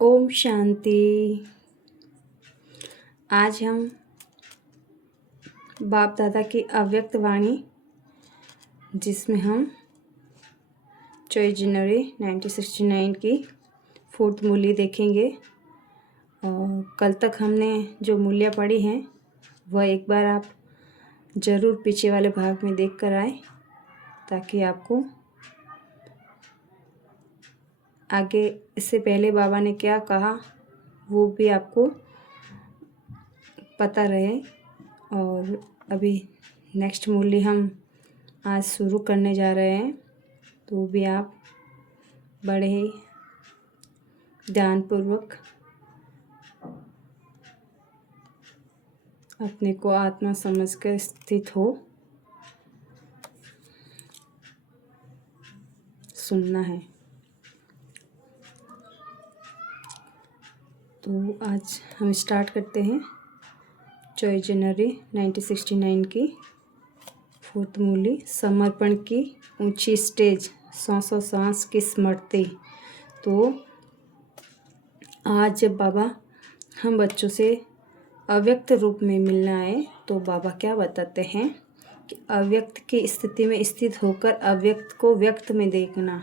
ओम शांति। आज हम बाप दादा की अव्यक्त वाणी, जिसमें हम 24 जनवरी 1969 की 4th मूल्य देखेंगे। और कल तक हमने जो मूल्य पढ़ी हैं वह एक बार आप ज़रूर पीछे वाले भाग में देख कर आए, ताकि आपको आगे इससे पहले बाबा ने क्या कहा वो भी आपको पता रहे। और अभी नेक्स्ट मूल्य हम आज शुरू करने जा रहे हैं, तो भी आप बड़े ही ध्यानपूर्वक अपने को आत्मा समझ कर स्थित हो सुनना है। तो आज हम स्टार्ट करते हैं 24 जनवरी 1969 की 4th मूल्य, समर्पण की ऊंची स्टेज, 100 सांस की स्मृति। तो आज जब बाबा हम बच्चों से अव्यक्त रूप में मिलने आए, तो बाबा क्या बताते हैं कि अव्यक्त की स्थिति में स्थित होकर अव्यक्त को व्यक्त में देखना।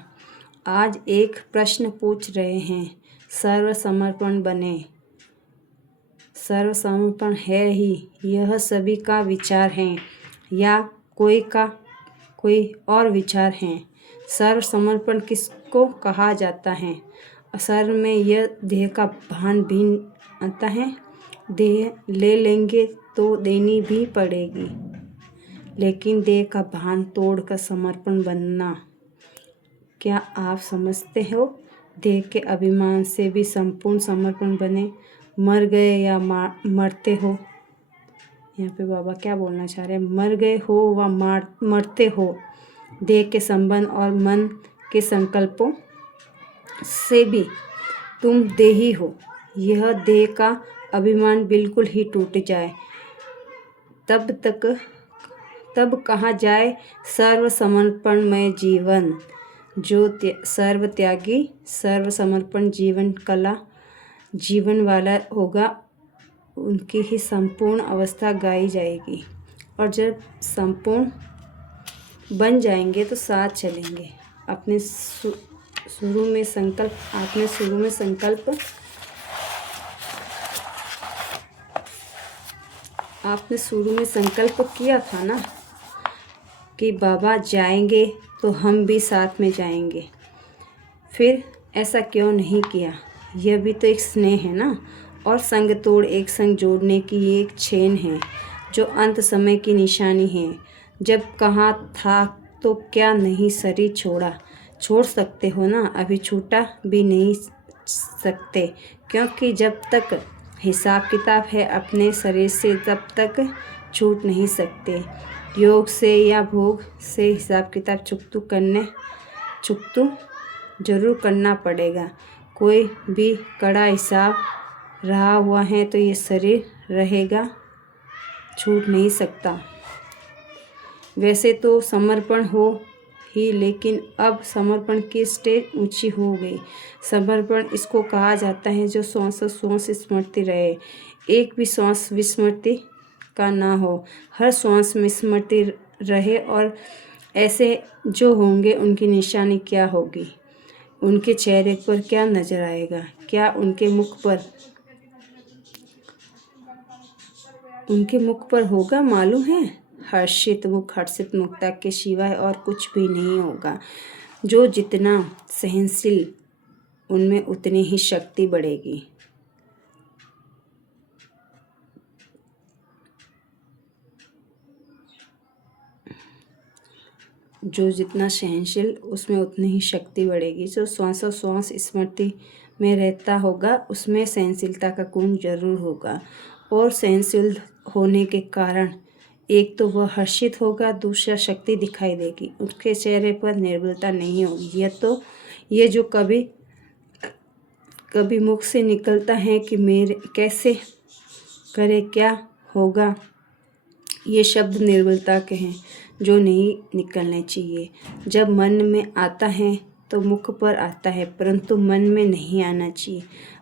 आज एक प्रश्न पूछ रहे हैं, सर्वसमर्पण बने। सर्वसमर्पण है ही, यह सभी का विचार है या कोई और विचार है? सर्वसमर्पण किसको कहा जाता है? सर्व में यह देह का भान भी आता है। देह ले लेंगे तो देनी भी पड़ेगी, लेकिन देह का भान तोड़कर समर्पण बनना, क्या आप समझते हो? देह के अभिमान से भी संपूर्ण समर्पण बने। मर गए या मरते हो, यहाँ पे बाबा क्या बोलना चाह रहे हैं? मर गए हो व मरते हो, देह के संबंध और मन के संकल्पों से भी तुम देही हो। यह देह का अभिमान बिल्कुल ही टूट जाए, तब कहा जाए सर्व समर्पणमय जीवन। जो सर्व त्यागी सर्व समर्पण जीवन कला जीवन वाला होगा, उनकी ही संपूर्ण अवस्था गाई जाएगी। और जब संपूर्ण बन जाएंगे तो साथ चलेंगे। आपने शुरू में संकल्प किया था ना कि बाबा जाएंगे तो हम भी साथ में जाएंगे। फिर ऐसा क्यों नहीं किया? यह भी तो एक स्नेह है ना। और संग तोड़ एक संग जोड़ने की एक चेन है, जो अंत समय की निशानी है। जब कहा था तो क्या नहीं शरीर छोड़ सकते हो ना? अभी छूटा भी नहीं सकते, क्योंकि जब तक हिसाब किताब है अपने शरीर से तब तक छूट नहीं सकते। योग से या भोग से हिसाब किताब चुकतू जरूर करना पड़ेगा। कोई भी कड़ा हिसाब रहा हुआ है तो ये शरीर रहेगा, छूट नहीं सकता। वैसे तो समर्पण हो ही, लेकिन अब समर्पण की स्टेज ऊंची हो गई। समर्पण इसको कहा जाता है जो श्वास स्मृति रहे, एक भी श्वास विस्मृति का ना हो। हर श्वास में स्मृति रहे। और ऐसे जो होंगे उनकी निशानी क्या होगी? उनके चेहरे पर क्या नजर आएगा? क्या उनके मुख पर होगा? मालूम है, हर्षित मुखता के सिवाय और कुछ भी नहीं होगा। जो जितना सहनशील, उनमें उतनी ही शक्ति बढ़ेगी। जो जितना सहनशील, उसमें उतनी ही शक्ति बढ़ेगी। जो श्वास स्मृति में रहता होगा, उसमें सहनशीलता का गुण जरूर होगा। और सहनशील होने के कारण एक तो वह हर्षित होगा, दूसरा शक्ति दिखाई देगी। उसके चेहरे पर निर्बलता नहीं होगी। ये जो कभी मुख से निकलता है कि मेरे कैसे करे, क्या होगा, ये शब्द निर्बलता के हैं, जो नहीं निकलने चाहिए। जब मन में आता है तो मुख पर आता है, परंतु मन में नहीं आना चाहिए।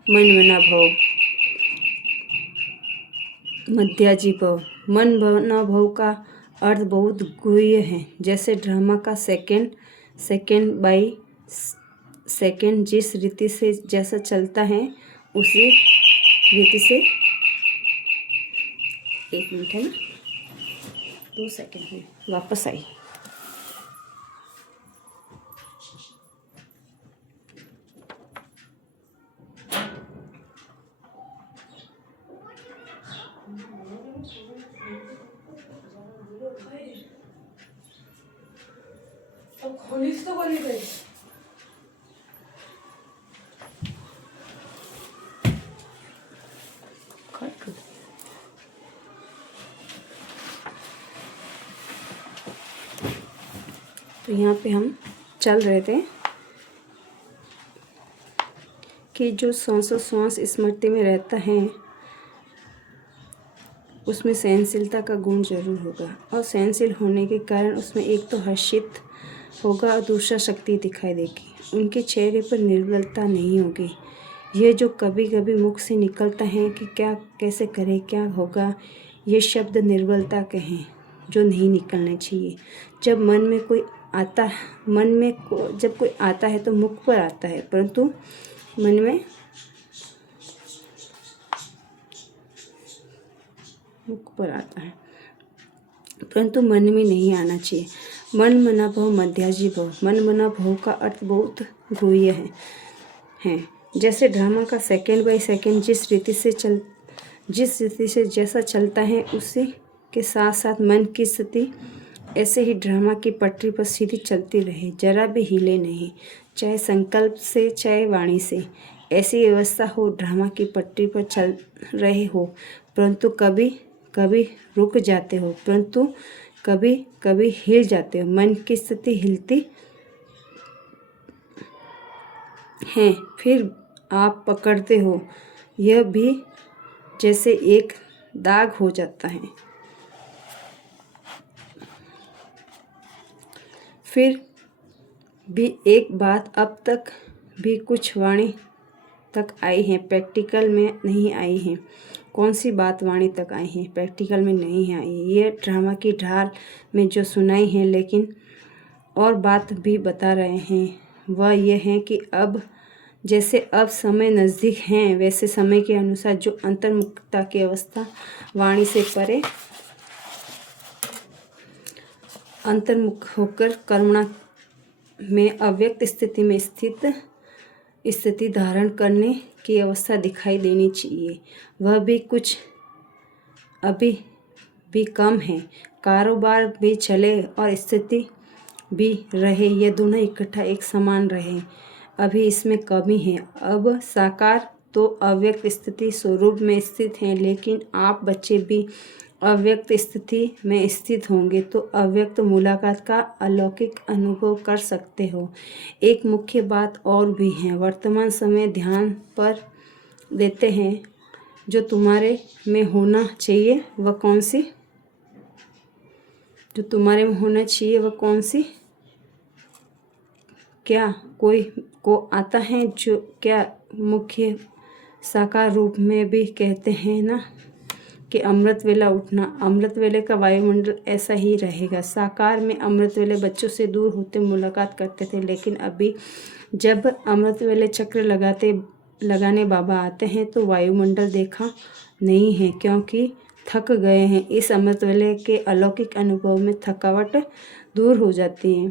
मन बना भव, मध्याजी भव। मन बना भव का अर्थ बहुत गुह्य है। जैसे ड्रामा का सेकेंड बाई सेकेंड जिस रीति से जैसा चलता है उसी रीति से, 1 मिनट है ना, 2 सेकेंड में वापस आई। तो यहाँ पे हम चल रहे थे कि जो श्वास स्मृति में रहता है उसमें सहनशीलता का गुण जरूर होगा, और सहनशील होने के कारण उसमें एक तो हर्षित होगा और दूसरा शक्ति दिखाई देगी। उनके चेहरे पर निर्बलता नहीं होगी। यह जो कभी कभी मुख से निकलता है कि क्या कैसे करें, क्या होगा, ये शब्द निर्बलता के हैं जो नहीं निकलने चाहिए। जब जब कोई आता है तो मुख पर आता है, परंतु मन में मुख पर आता है, परंतु मन में नहीं आना चाहिए। मन मना भव मध्याजी भव। मन मना भव का अर्थ बहुत गुह्य है। जैसे ड्रामा का सेकेंड बाई सेकेंड जिस रीति से जैसा चलता है उसी के साथ साथ मन की स्थिति ऐसे ही ड्रामा की पटरी पर सीधी चलती रहे, जरा भी हिले नहीं, चाहे संकल्प से चाहे वाणी से। ऐसी व्यवस्था हो, ड्रामा की पटरी पर चल रहे हो, परंतु कभी कभी रुक जाते हो, परंतु कभी कभी हिल जाते हो। मन की स्थिति हिलती है, फिर आप पकड़ते हो, यह भी जैसे एक दाग हो जाता है। फिर भी एक बात अब तक भी कुछ वाणी तक आई है, प्रैक्टिकल में नहीं आई है। कौन सी बात वाणी तक आई है, प्रैक्टिकल में नहीं आई है? ये ड्रामा की ढाल में जो सुनाई है, लेकिन और बात भी बता रहे हैं। वह यह है कि अब जैसे अब समय नज़दीक है, वैसे समय के अनुसार जो अंतर्मुखता की अवस्था वाणी से परे अंतर्मुख होकर करुणा में अव्यक्त स्थिति में स्थिति धारण करने की अवस्था दिखाई देनी चाहिए। वह भी कुछ अभी भी कम है। कारोबार भी चले और स्थिति भी रहे, ये दोनों इकट्ठा एक समान रहे, अभी इसमें कमी है। अब साकार तो अव्यक्त स्थिति स्वरूप में स्थित हैं, लेकिन आप बच्चे भी अव्यक्त स्थिति में स्थित होंगे तो अव्यक्त मुलाकात का अलौकिक अनुभव कर सकते हो। एक मुख्य बात और भी है, वर्तमान समय ध्यान पर देते हैं। जो तुम्हारे में होना चाहिए वह कौन सी क्या कोई को आता है जो क्या मुख्य साकार रूप में भी कहते हैं ना कि अमृत वेला उठना। अमृत वेले का वायुमंडल ऐसा ही रहेगा। साकार में अमृत वेले बच्चों से दूर होते मुलाकात करते थे, लेकिन अभी जब अमृत वेले चक्र लगाने बाबा आते हैं तो वायुमंडल देखा नहीं है, क्योंकि थक गए हैं। इस अमृत वेले के अलौकिक अनुभव में थकावट दूर हो जाती है,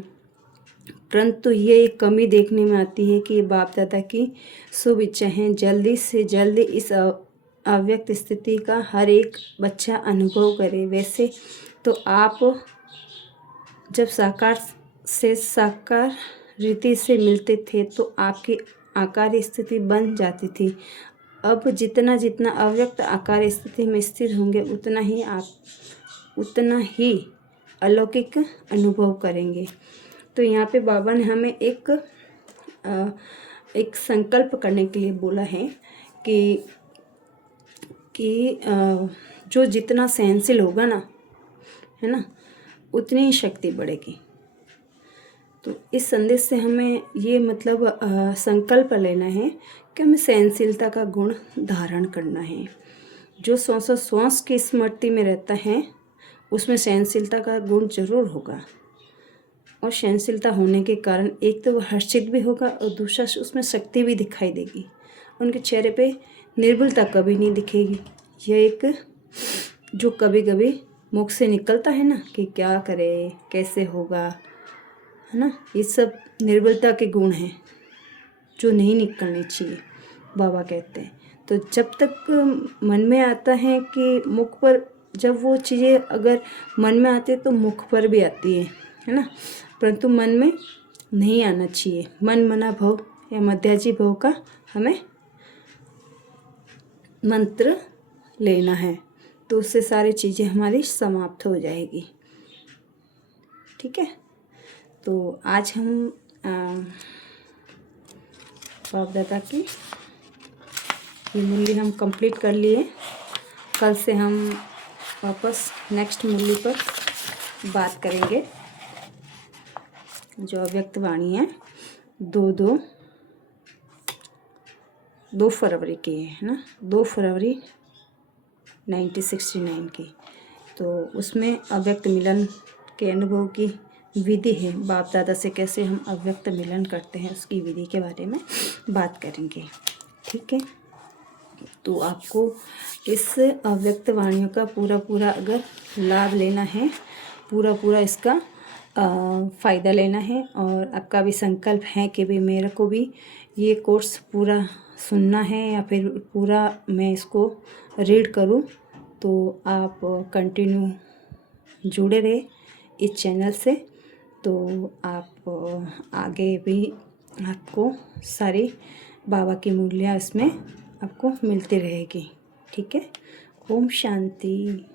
परंतु ये एक कमी देखने में आती है कि बाप दादा की शुभ इच्छा है जल्दी से जल्दी इस अव्यक्त स्थिति का हर एक बच्चा अनुभव करे। वैसे तो आप जब साकार रीति से मिलते थे तो आपकी आकार स्थिति बन जाती थी। अब जितना जितना अव्यक्त आकार स्थिति में स्थिर होंगे उतना ही अलौकिक अनुभव करेंगे। तो यहाँ पे बाबा ने हमें एक संकल्प करने के लिए बोला है कि जो जितना सहनशील होगा ना, है ना, उतनी ही शक्ति बढ़ेगी। तो इस संदेश से हमें ये मतलब संकल्प लेना है कि हमें सहनशीलता का गुण धारण करना है। जो श्वास की स्मृति में रहता है उसमें सहनशीलता का गुण जरूर होगा, और सहनशीलता होने के कारण एक तो वो हर्षित भी होगा और दूसरा उसमें शक्ति भी दिखाई देगी। उनके चेहरे पे निर्बलता कभी नहीं दिखेगी। यह एक जो कभी कभी मुख से निकलता है ना कि क्या करे, कैसे होगा, है ना, ये सब निर्बलता के गुण हैं जो नहीं निकलने चाहिए, बाबा कहते हैं। तो जब तक मन में आता है कि मुख पर, जब वो चीज़ें अगर मन में आती है तो मुख पर भी आती है ना, परंतु मन में नहीं आना चाहिए। मन मना भव या मध्याजी भव का हमें मंत्र लेना है, तो उससे सारी चीज़ें हमारी समाप्त हो जाएगी। ठीक है, तो आज हम बाप दादा की ये मूल्य हम कंप्लीट कर लिए। कल से हम वापस नेक्स्ट मूल्य पर बात करेंगे, जो अव्यक्त वाणी है 2 फरवरी की है ना, 2 फरवरी 1969 की। तो उसमें अव्यक्त मिलन के अनुभव की विधि है, बाप दादा से कैसे हम अव्यक्त मिलन करते हैं उसकी विधि के बारे में बात करेंगे। ठीक है, तो आपको इस अव्यक्त वाणियों का पूरा अगर लाभ लेना है, पूरा इसका फ़ायदा लेना है, और आपका भी संकल्प है कि भाई मेरे को भी ये कोर्स पूरा सुनना है या फिर पूरा मैं इसको रीड करूं, तो आप कंटिन्यू जुड़े रहे इस चैनल से। तो आप आगे भी आपको सारी बाबा की मूल्य इसमें आपको मिलती रहेगी। ठीक है, ओम शांति।